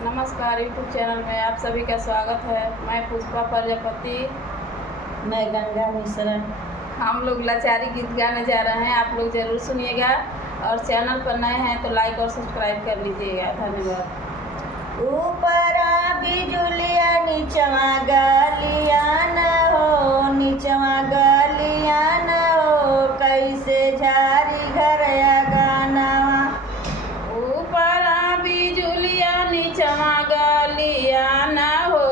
नमस्कार, YouTube channel में आप सभी का स्वागत है। मैं पुष्पा प्रजापति। मैं गंगा मिश्रा। हम लोग लाचारी गीत गाने जा रहे हैं, आप लोग ज़रूर सुनिएगा और चैनल पर नए हैं तो लाइक और सब्सक्राइब कर लीजिएगा। धन्यवाद। ऊपरा बिजुलिया नीचवा गलिया न हो, नीचवा गलिया न हो, कैसे झारी घर गानावा। ऊपरा बिजुलिया नीचवा गलिया न हो,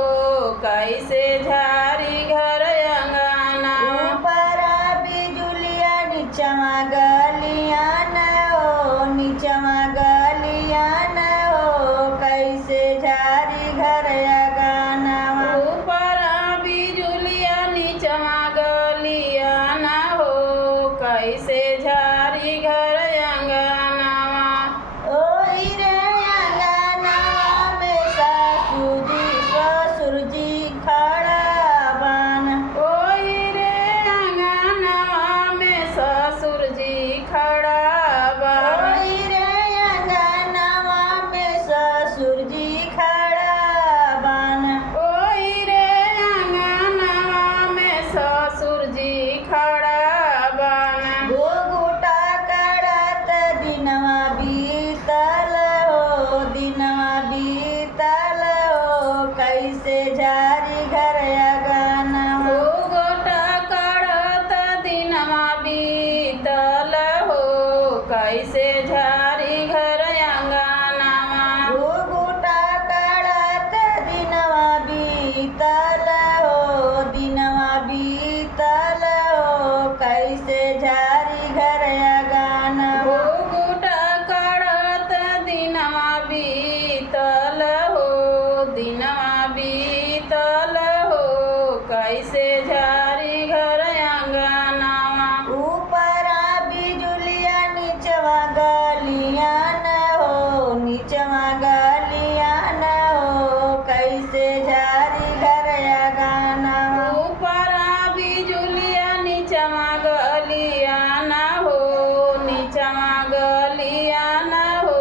कैसे झारी घर अंगना। ऊपरा बिजुलिया नीचवा गलिया न हो, नीचवा गलिया न हो, कैसे झारी घर गानावा। ऊपरा बिजुलिया नीचवा गलिया न हो, कैसे झारी घर अंगनावा। ओई रे अंगनावा में सासू जी ससुर जी खड़ा बान। ओई रे अंगनावा में ससुर जी खड़ा बान। ओई रे अंगनावा में ससुर जी खड़ा बान। ओई रे अंगनावा में ससुर जी खड़ा बान। घुघुटा करत दिनवा बीतल हो, दिनवा बीतल हो, कैसे झारी घर गानावा। घुघुटा करत दिनवा बीतल हो, कैसे झारी घर अंगनावा। घुघुटा करत दिनवा बीतल हो, दिनवा बीतल हो, कैसे झारी घर गानावा। घुघुटा करत दिनवा बीतल हो, दिनवा बीतल हो, कैसे झारी घर अंगनावा। ऊपरा बिजुलिया नीचवा गलिया न हो, नीचवा गलिया न हो, कैसे झारी घर गानावा। ऊपरा बिजुलिया नीचवा गलिया न हो, नीचवा गलिया न हो,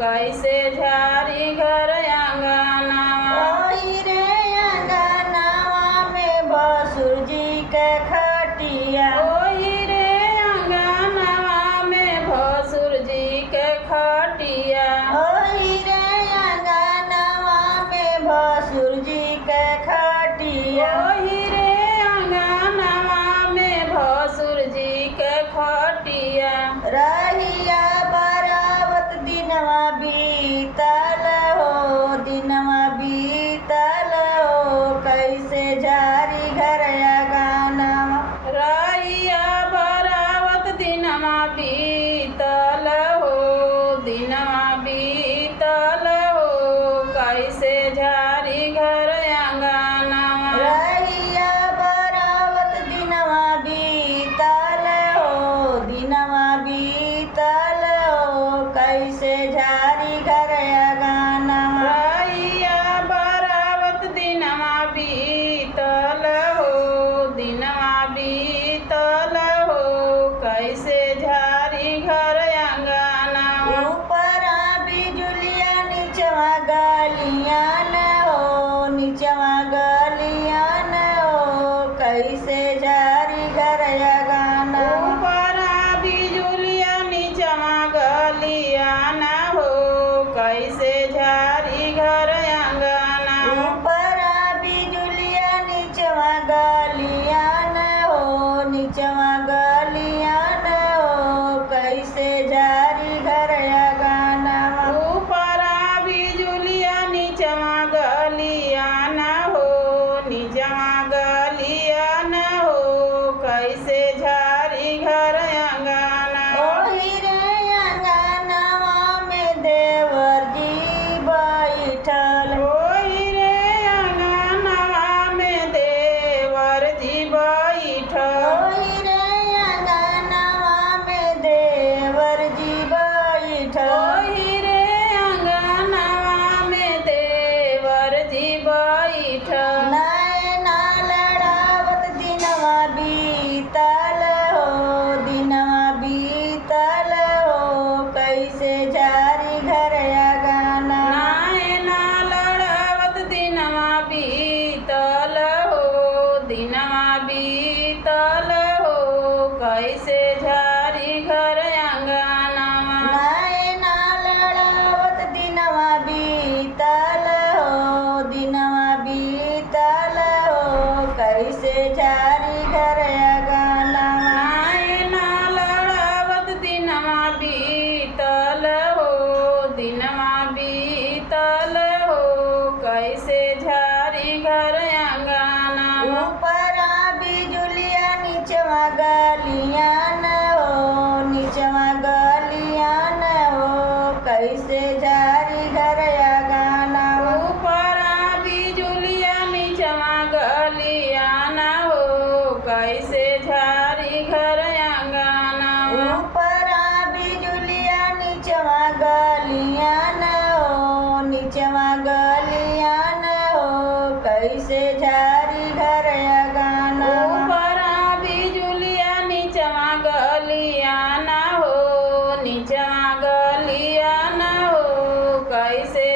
कैसे झारी घर अंगनावा। ओई रे अंगनावा में भसुर जी के खटिया। ओही रे अंगनावा में भसुर जी के खटिया। ओई रे अंगनावा में भसुर जी के खटिया। ओही रे अंगनावा में भसुर जी के खटिया। रहिया बरावत दिनवा बीतल हो, दिनवा बीतल हो, कैसे झारी घर गानावा। रहिया बरावत दिनवा बीतल हो, दिनवा बीतल हो, कैसे झारी घर अंगनावा। रहिया बरावत दिनवा बीतल हो, दिनवा बीतल हो, कैसे झारी घर गानावा। रहिया बरावत दिनवा बीतल हो, दिनवा बीतल हो, कैसे झारी घर अंगनावा। ऊपरा बिजुलिया नीचवा गलिया न हो, नीचवा गलिया न हो, कैसे झारी घर गानावा। ऊपरा बिजुलिया नीचवा गलिया न हो, कैसे झारी घर अंगनावा। ऊपरा बिजुलिया नीचवा गलिया न हो, नीचवा गलिया न हो, कैसे झारी घर गानावा। ऊपरा बिजुलिया नीचवा गलिया न हो, नीचवा गलिया न हो, कैसे झारी घर अंगनावा। ओही रे अंगनावा में देवर जी कैसे झारी घर अगाना ऊपरा बिजुलिया नीचवा गलिया ना हो, नीचवा गलिया ना हो, कैसे